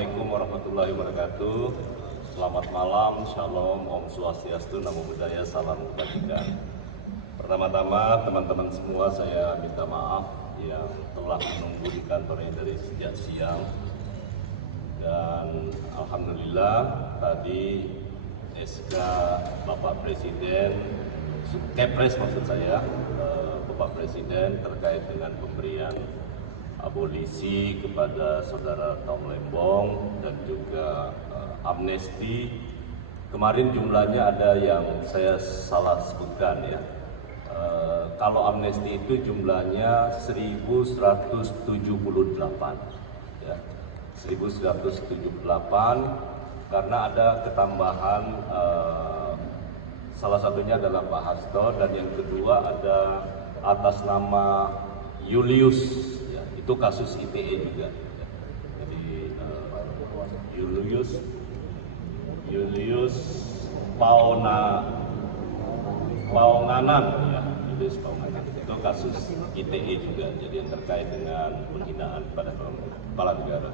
Assalamualaikum warahmatullahi wabarakatuh. Selamat malam, shalom, om swastiastu, namo buddhaya, salam kebajikan. Pertama-tama teman-teman semua saya minta maaf yang telah menunggu di kantornya dari sejak siang. Dan alhamdulillah tadi SK Bapak Presiden, Kepres maksud saya, Bapak Presiden terkait dengan pemberian abolisi kepada saudara Tom Lembong dan juga amnesti. Kemarin jumlahnya ada yang saya salah sebutkan ya. Kalau amnesti itu jumlahnya 1178 ya. 1178 karena ada ketambahan, salah satunya adalah Pak Hasto dan yang kedua ada atas nama Julius. Itu kasus ITE juga. Jadi Julius Paonganan ya, Julius Paonganan itu kasus ITE juga. Jadi yang terkait dengan penghinaan pada kepala negara.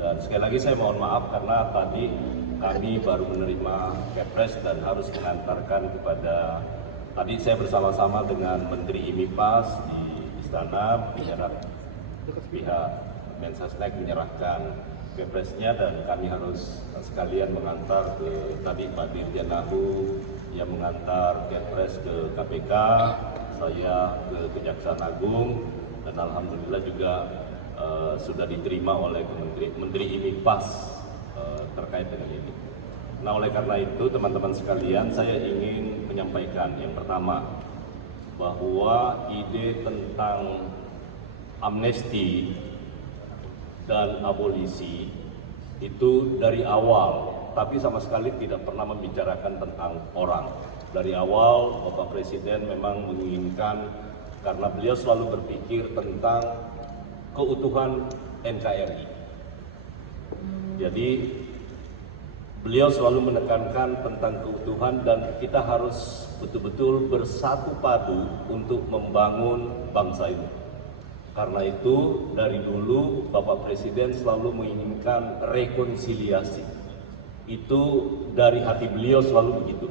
Dan sekali lagi saya mohon maaf karena tadi kami baru menerima Kepres dan harus mengantarkan kepada, tadi saya bersama-sama dengan Menteri IMIPAS di Istana pihak Mensesnek menyerahkan Kepresnya dan kami harus sekalian mengantar ke tadi Pak Dirjen Nahu yang mengantar Kepres ke KPK, saya ke Kejaksaan Agung dan alhamdulillah juga sudah diterima oleh Menteri IMIPAS terkait dengan ini. Nah, oleh karena itu teman-teman sekalian, saya ingin menyampaikan yang pertama bahwa ide tentang amnesti dan abolisi itu dari awal, tapi sama sekali tidak pernah membicarakan tentang orang. Dari awal Bapak Presiden memang menginginkan, karena beliau selalu berpikir tentang keutuhan NKRI. Jadi beliau selalu menekankan tentang keutuhan dan kita harus betul-betul bersatu padu untuk membangun bangsa ini. Karena itu dari dulu Bapak Presiden selalu menginginkan rekonsiliasi. Itu dari hati beliau selalu begitu.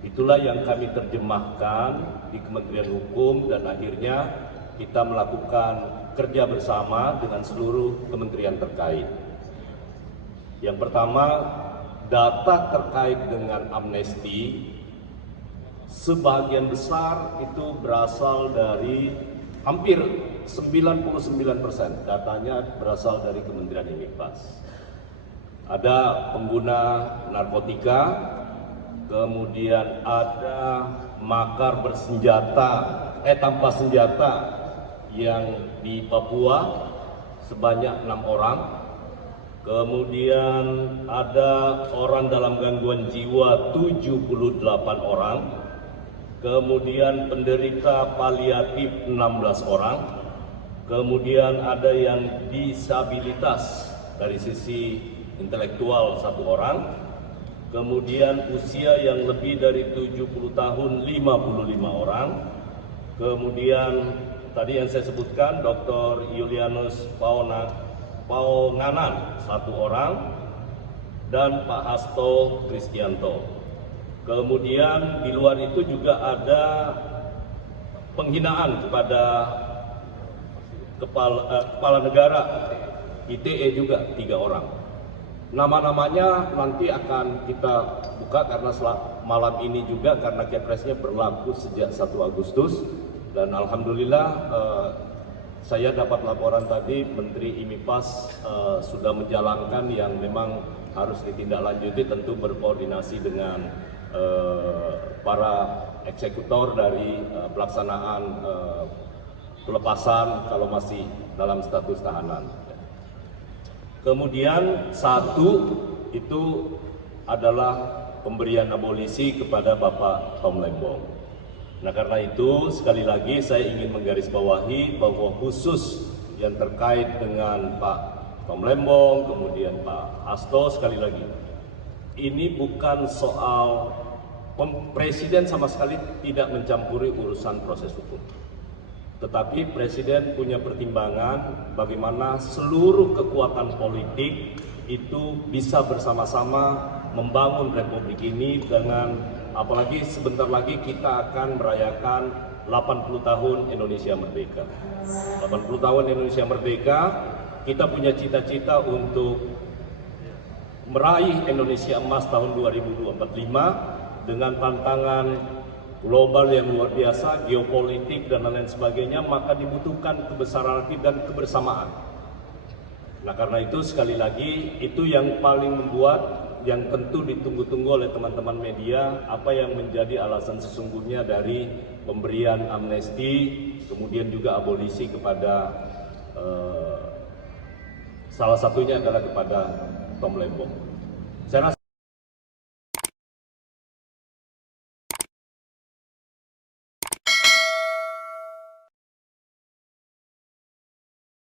Itulah yang kami terjemahkan di Kementerian Hukum dan akhirnya kita melakukan kerja bersama dengan seluruh kementerian terkait. Yang pertama, data terkait dengan amnesti sebagian besar itu berasal dari hampir 99% datanya berasal dari Kementerian IMIPAS. Ada pengguna narkotika, kemudian ada makar bersenjata, tanpa senjata yang di Papua sebanyak 6 orang. Kemudian ada orang dalam gangguan jiwa 78 orang. Kemudian penderita paliatif 16 orang. Kemudian ada yang disabilitas dari sisi intelektual 1 orang. Kemudian usia yang lebih dari 70 tahun 55 orang. Kemudian tadi yang saya sebutkan Dr. Julius Paonganan 1 orang dan Pak Hasto Kristianto. Kemudian di luar itu juga ada penghinaan kepada kepala negara, ITE juga 3 orang. Nama-namanya nanti akan kita buka karena malam ini juga karena Kepresnya berlaku sejak 1 Agustus dan alhamdulillah saya dapat laporan tadi Menteri IMIPAS sudah menjalankan yang memang harus ditindaklanjuti, tentu berkoordinasi dengan para eksekutor dari pelaksanaan pelepasan kalau masih dalam status tahanan. Kemudian 1 itu adalah pemberian abolisi kepada Bapak Tom Lembong. Nah, karena itu sekali lagi saya ingin menggarisbawahi bahwa khusus yang terkait dengan Pak Tom Lembong, kemudian Pak Hasto, sekali lagi ini bukan soal Presiden sama sekali tidak mencampuri urusan proses hukum. Tetapi Presiden punya pertimbangan bagaimana seluruh kekuatan politik itu bisa bersama-sama membangun Republik ini dengan, apalagi sebentar lagi kita akan merayakan 80 tahun Indonesia Merdeka. 80 tahun Indonesia Merdeka, kita punya cita-cita untuk meraih Indonesia Emas tahun 2045 dengan tantangan global yang luar biasa, geopolitik dan lain sebagainya, maka dibutuhkan kebesaran hati dan kebersamaan. Nah, karena itu sekali lagi itu yang paling membuat, yang tentu ditunggu-tunggu oleh teman-teman media, apa yang menjadi alasan sesungguhnya dari pemberian amnesti, kemudian juga abolisi kepada salah satunya adalah kepada Tom Lembong. Saya rasa